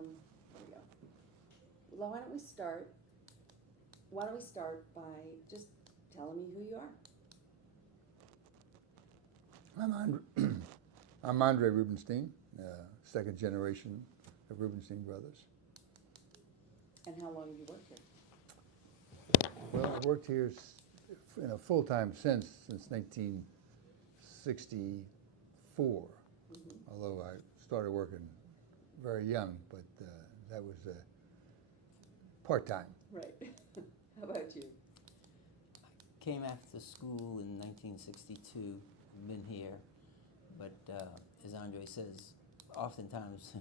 There we go. Well, why don't we start by just telling me who you are? I'm Andre Rubenstein, second generation of Rubenstein brothers. And how long have you worked here? Well, I've worked here in a full-time since 1964, although I started working very young, but that was part-time. Right. How about you? Came after school in 1962, been here, but as Andre says, oftentimes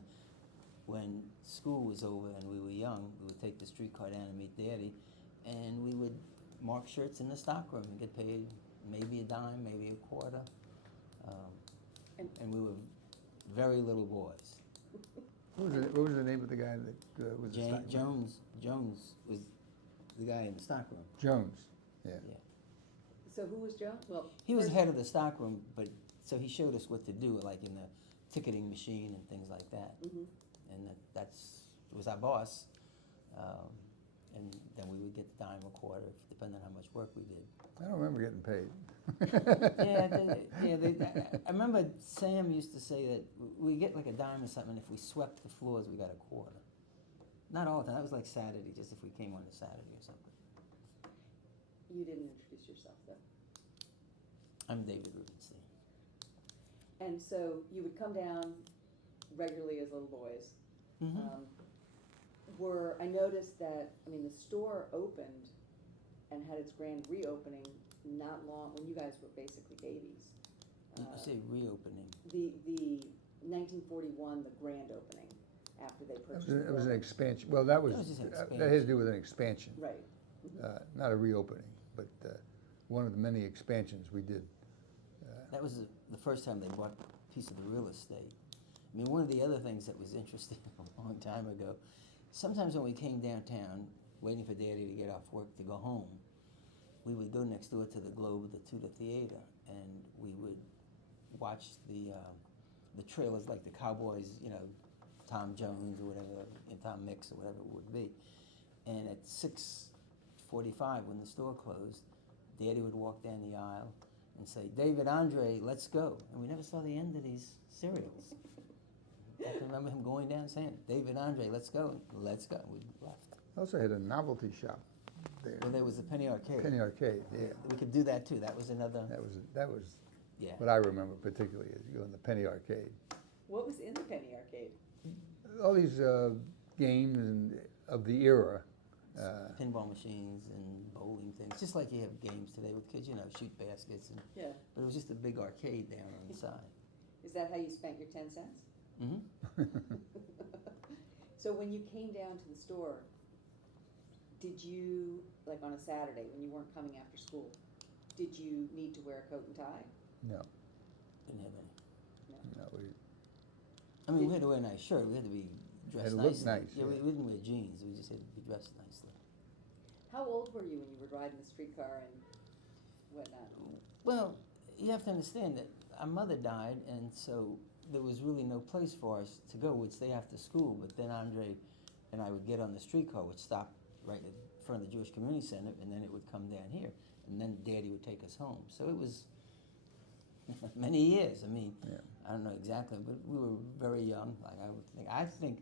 when school was over and we were young, we would take the streetcar down and meet Daddy, and we would mark shirts in the stockroom and get paid maybe a dime, maybe a quarter, and we were very little boys. What was the name of the guy that was the stockman? Jones was the guy in the stockroom. Jones, yeah. So who was Joe? Well, He was first- head of the stockroom, but so he showed us what to do, like in the ticketing machine and things like that. Mhm. And that's was our boss. And then we would get the dime a quarter, depending on how much work we did. I don't remember getting paid. I remember Sam used to say that we get like a dime or something if we swept the floors, we got a quarter. Not all the time. That was like Saturday, just if we came on a Saturday or something. You didn't introduce yourself, though. I'm David Rubenstein. And so you would come down regularly as little boys. Mm-hmm. I noticed that, the store opened and had its grand reopening not long, when you guys were basically babies. You say reopening. The 1941, the grand opening, after they purchased the It was an building. expansion. Well, that was That was just an that had to do with an expansion, Right. not a reopening, but one of the many expansions we did. That was the first time they bought a piece of the real estate. One of the other things that was interesting a long time ago, sometimes when we came downtown, waiting for Daddy to get off work to go home, we would go next door to the Globe, the Tudor Theater, and we would watch the trailers like the Cowboys, Tom Jones or whatever, and Tom Mix or whatever it would be. And at 6:45, when the store closed, Daddy would walk down the aisle and say, "David, Andre, let's go." And we never saw the end of these serials. I can remember him going down saying, "David, Andre, let's go." Let's go. We left. Also had a novelty shop there. Well, there was a Penny Arcade. Penny Arcade, yeah. We could do that too. That was another. That was Yeah. what I remember particularly, is going to the Penny Arcade. What was in the Penny Arcade? All these games of the era. Pinball machines and bowling things, just like you have games today with kids, shoot baskets. Yeah. But it was just a big arcade down on the side. Is that how you spent your 10 cents? Mm-hmm. So when you came down to the store, did you, like on a Saturday when you weren't coming after school, did you need to wear a coat and tie? No, Didn't have any. no, We had to wear a nice shirt. We had to be dressed Had to look nicely. nice, Yeah, yeah. we didn't wear jeans. We just had to be dressed nicely. How old were you when you were riding the streetcar and whatnot? Well, you have to understand that our mother died, and so there was really no place for us to go. We'd stay after school, but then Andre and I would get on the streetcar, which stopped right in front of the Jewish Community Center, and then it would come down here, and then Daddy would take us home. So it was many years. Yeah. I don't know exactly, but we were very young. Like I think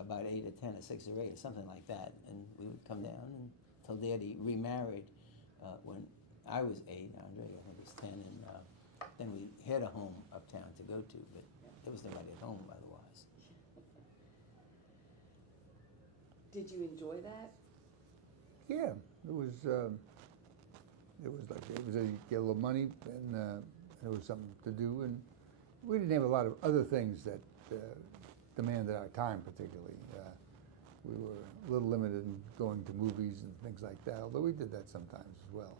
about 8 or 10 or 6 or 8 or something like that, and we would come down until Daddy remarried when I was 8. Andre, I think, was 10, and then we had a home uptown to go to, but there was nobody at home otherwise. Did you enjoy that? yeah, it was like you get a little money and there was something to do, and we didn't have a lot of other things that demanded our time particularly. We were a little limited in going to movies and things like that, although we did that sometimes as well.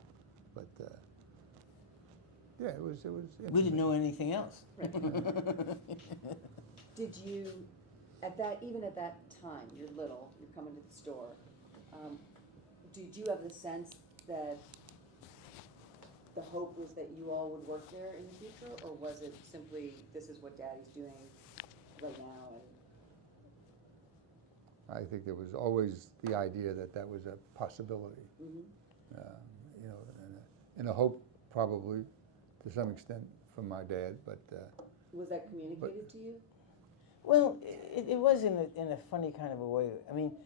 But yeah, it was We didn't know anything else. Did you, even at that time, you're little, you're coming to the store, did you have the sense that the hope was that you all would work there in the future, or was it simply, this is what Daddy's doing right now? I think there was always the idea that that was a possibility. Mhm. You know, and a hope probably to some extent from my dad, but Was that communicated to you? Well, it was in a funny kind of a way. I mean,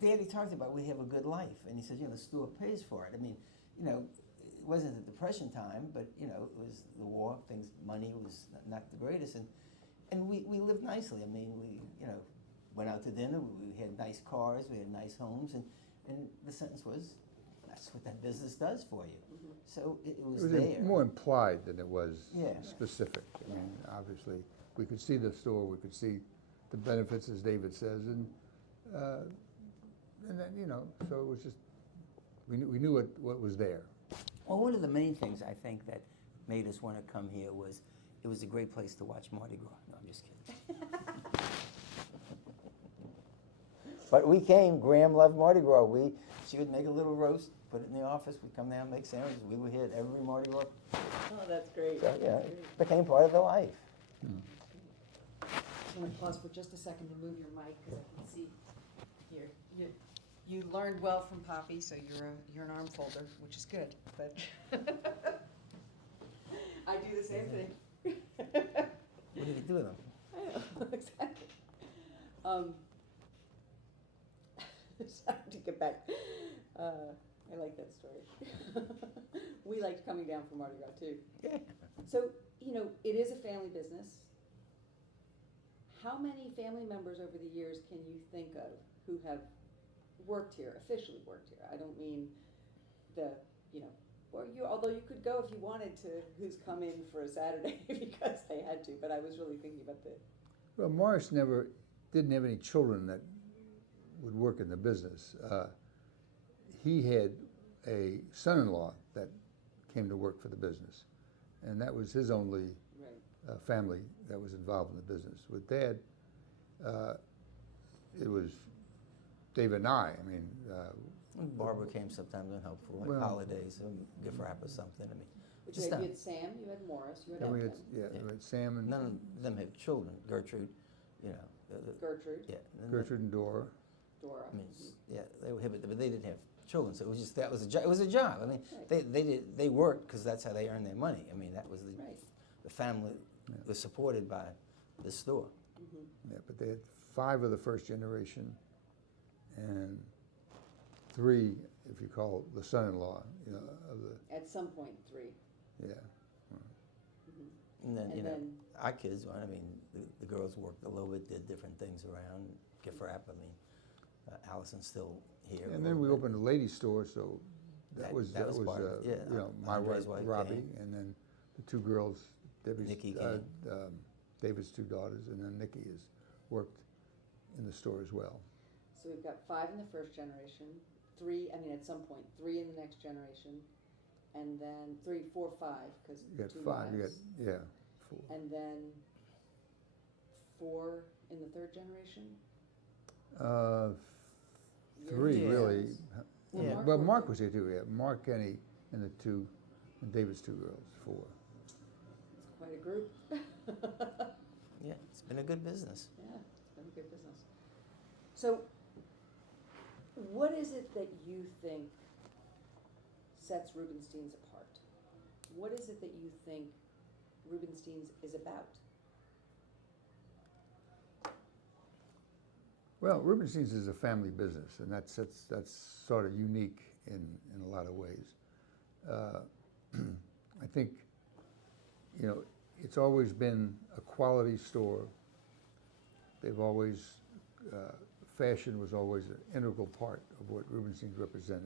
Daddy talked about we have a good life, and he said, you know, the store pays for it. I mean, you know, it wasn't the Depression time, but you know, it was the war. Money was not the greatest, and we lived nicely. I mean, we, you know, went out to dinner. We had nice cars. We had nice homes, and the sentence was, that's what that business does for you. Mhm. So it it was was there. more implied than it was Yeah. specific. I mean, obviously, we could see the store, we could see the benefits, as David says, and then, you know, so it was just, we knew what was there. Well, one of the main things I think that made us want to come here was it was a great place to watch Mardi Gras. No, I'm just kidding. But we came. Graham loved Mardi Gras. She would make a little roast, put it in the office. We'd come down, make sandwiches. We were here at every Mardi Gras. Oh, that's great. So yeah, That's it great. became part of the life. I'm going to pause for just a second to move your mic because I can see here. You learned well from Poppy, so you're an arm folder, which is good, but. I do the same thing. What did you do with them? I know, exactly. Sorry to get back. I like that story. We liked coming down from Mardi Gras too. Yeah. So, you know, it is a family business. How many family members over the years can you think of who have worked here, officially worked here? I don't mean you know, or although you could go if you wanted to, who's come in for a Saturday because they had to, but I was really thinking about Well, Morris didn't have any children that would work in the business. He had a son-in-law that came to work for the business, and that was his only right. family that was involved in the business. With Dad, it was David and I. I mean, Barbara came sometimes and helped for like Well- holidays, gift wrap or something. I mean, But just you had Sam, you had Morris, you had and we Elton, had Sam and none of them had children. Gertrude, you know. Gertrude, Yeah. and Gertrude and Dora. Dora. I mean, yeah, they were here, but they didn't have children, so it was just that was a job. It was a job. I mean, Right. they worked because that's how they earned their money. I mean, that was Right. the family Yeah. was supported by the store. Mhm. Yeah, but they had 5 of the first generation, and 3, if you call the son-in-law, you know, of the At some point, 3. yeah. Mhm. And then And you know, then- our kids. I mean, the girls worked a little bit, did different things around gift wrap. I mean, Allison's still here. a And then we little bit. opened a ladies' store, so That that was part of it, yeah. you know, my Andre's wife wife, Robbie, Jane. and then the 2 girls, Debbie's, Nikki David's 2 daughters, and then Nikki has worked in the store as well. So we've got 5 in the first generation, 3, I mean, at some point, 3 in the next generation, and then 3, 4, 5, because You got 2 5. You got wives. 4. And then 4 in the third generation? Uh, Your 3 Yeah. really. Well, Yeah. Mark But worked Mark it. was here too. Yeah, Mark, Kenny, and the 2, and David's 2 girls. 4. It's quite a group. Yeah, it's been a good business. Yeah, it's been a good business. So, what is it that you think sets Rubenstein's apart? What is it that you think Rubenstein's is about? Well, Rubenstein's is a family business, and that's sort of unique in a lot of ways. I think, you know, it's always been a quality store. They've always, fashion was always an integral part of what Rubenstein's represented.